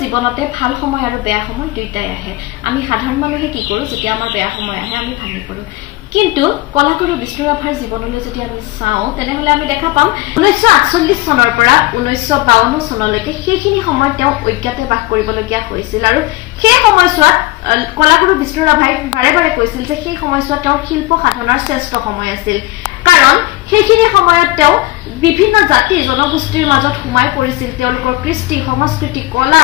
জীৱনতে ভাল সময় আৰু বেয়া সময় দুইটাই আহে আমি সাধাৰণ মানুহে কি কৰো যেতিয়া আমাৰ বেয়া সময় আহে আমি ভাঙি পৰো কিন্তু কলাগুৰু বিষ্ণু ৰাভাৰ জীৱনলৈ যদি আমি চাওঁ তেনেহলে আমি দেখা পাম 1948 চনৰ পৰা 1952 চনলৈকে সেইখিনি সময় তেওঁ অজ্ঞাতে বাস কৰিবলগীয়া হৈছিল আৰু সেই সময়ছোৱাত কলাগুৰু বিষ্ণু ৰাভাই বাৰে বাৰে কৈছিল যে সেই সময়ছোৱাত তেওঁৰ শিল্প সাধনাৰ শ্ৰেষ্ঠ সময় আছিল কাৰণ সেইখিনি সময়ত তেওঁ বিভিন্ন জাতি জনগোষ্ঠীৰ মাজত সোমাই পৰিছিল তেওঁলোকৰ কৃষ্টি সংস্কৃতি কলা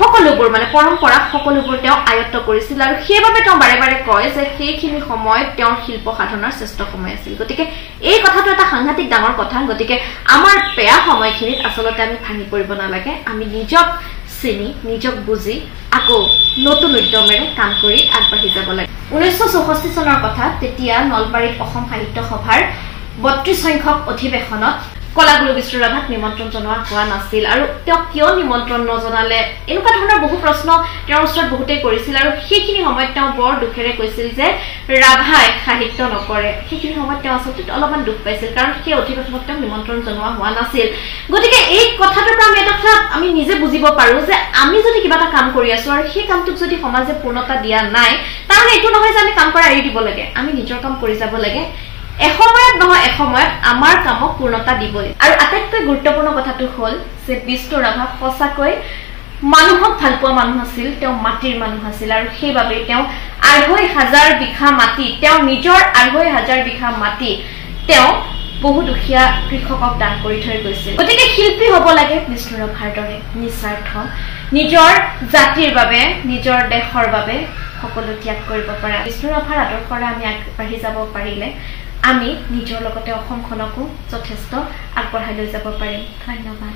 সকলোবোৰ মানে পৰম্পৰা সকলোবোৰ তেওঁ আয়ত্ত কৰিছিল আৰু সেইবাবে তেওঁ বাৰে বাৰে কয় যে সেইখিনি সময়ত তেওঁৰ শিল্প সাধনাৰ শ্ৰেষ্ঠ সময় আছিল গতিকে এই কথাটো এটা সাংঘাতিক ডাঙৰ কথা গতিকে আমাৰ বেয়া সময়খিনিত আচলতে আমি ভাঙি পৰিব নালাগে আমি নিজক চিনি নিজক বুজি আকৌ নতুন উদ্যমেৰে কাম কৰি আগবাঢ়ি যাব লাগে 1964 চনৰ কথা তেতিয়া নলবাৰীত অসম সাহিত্য সভাৰ 32 সংখ্যক অধিৱেশনত কলাগুৰু বিষ্ণু ৰাভাক নিমন্ত্ৰণ জনোৱা হোৱা নাছিল আৰু তেওঁ কিয় নিমন্ত্ৰণ নজনালে এনেকুৱা ধৰণৰ বহু প্ৰশ্ন তেওঁৰ ওচৰত বহুতেই কৰিছিল আৰু সেইখিনি সময়ত তেওঁ বৰ দুখেৰে কৈছিল যে ৰাভাই সাহিত্য নকৰে সেইখিনি সময়ত তেওঁ আচলতে অলপমান দুখ পাইছিল কাৰণ সেই অধিৱেশনত তেওঁ নিমন্ত্ৰণ জনোৱা হোৱা নাছিল গতিকে এই কথাটোৰ পৰা আমি এটা কথা আমি নিজে বুজিব পাৰো যে আমি যদি কিবা এটা কাম কৰি আছো আৰু সেই কামটোক যদি সমাজে পূৰ্ণতা দিয়া নাই তাৰমানে এইটো নহয় যে আমি কাম কৰা এৰি দিব লাগে আমি নিজৰ কাম কৰি যাব লাগে এসময়ত নহয় এসময়ত আমাৰ কামক পূৰ্ণতা দিবই আৰু আটাইতকৈ গুৰুত্বপূৰ্ণ কথাটো হ'ল যে বিষ্ণু ৰাভা সঁচাকৈ মানুহক ভাল পোৱা মানুহ আছিল তেওঁ মাটিৰ মানুহ আছিল আৰু সেইবাবে তেওঁ ২৫০০০ বিঘা মাটি তেওঁ নিজৰ ২৫০০০ বিঘা মাটি তেওঁ বহু দুখীয়া কৃষকক দান কৰি থৈ গৈছিল গতিকে শিল্পী হ'ব লাগে বিষ্ণু ৰাভাৰ দৰে নিস্বাৰ্থ নিজৰ জাতিৰ বাবে নিজৰ দেশৰ বাবে সকলো ত্যাগ কৰিব পৰা বিষ্ণু ৰাভাৰ আদৰ্শৰে আমি আগবাঢ়ি যাব পাৰিলে আমি নিজৰ লগতে অসমখনকো যথেষ্ট আগবঢ়াই লৈ যাব পাৰিম ধন্যবাদ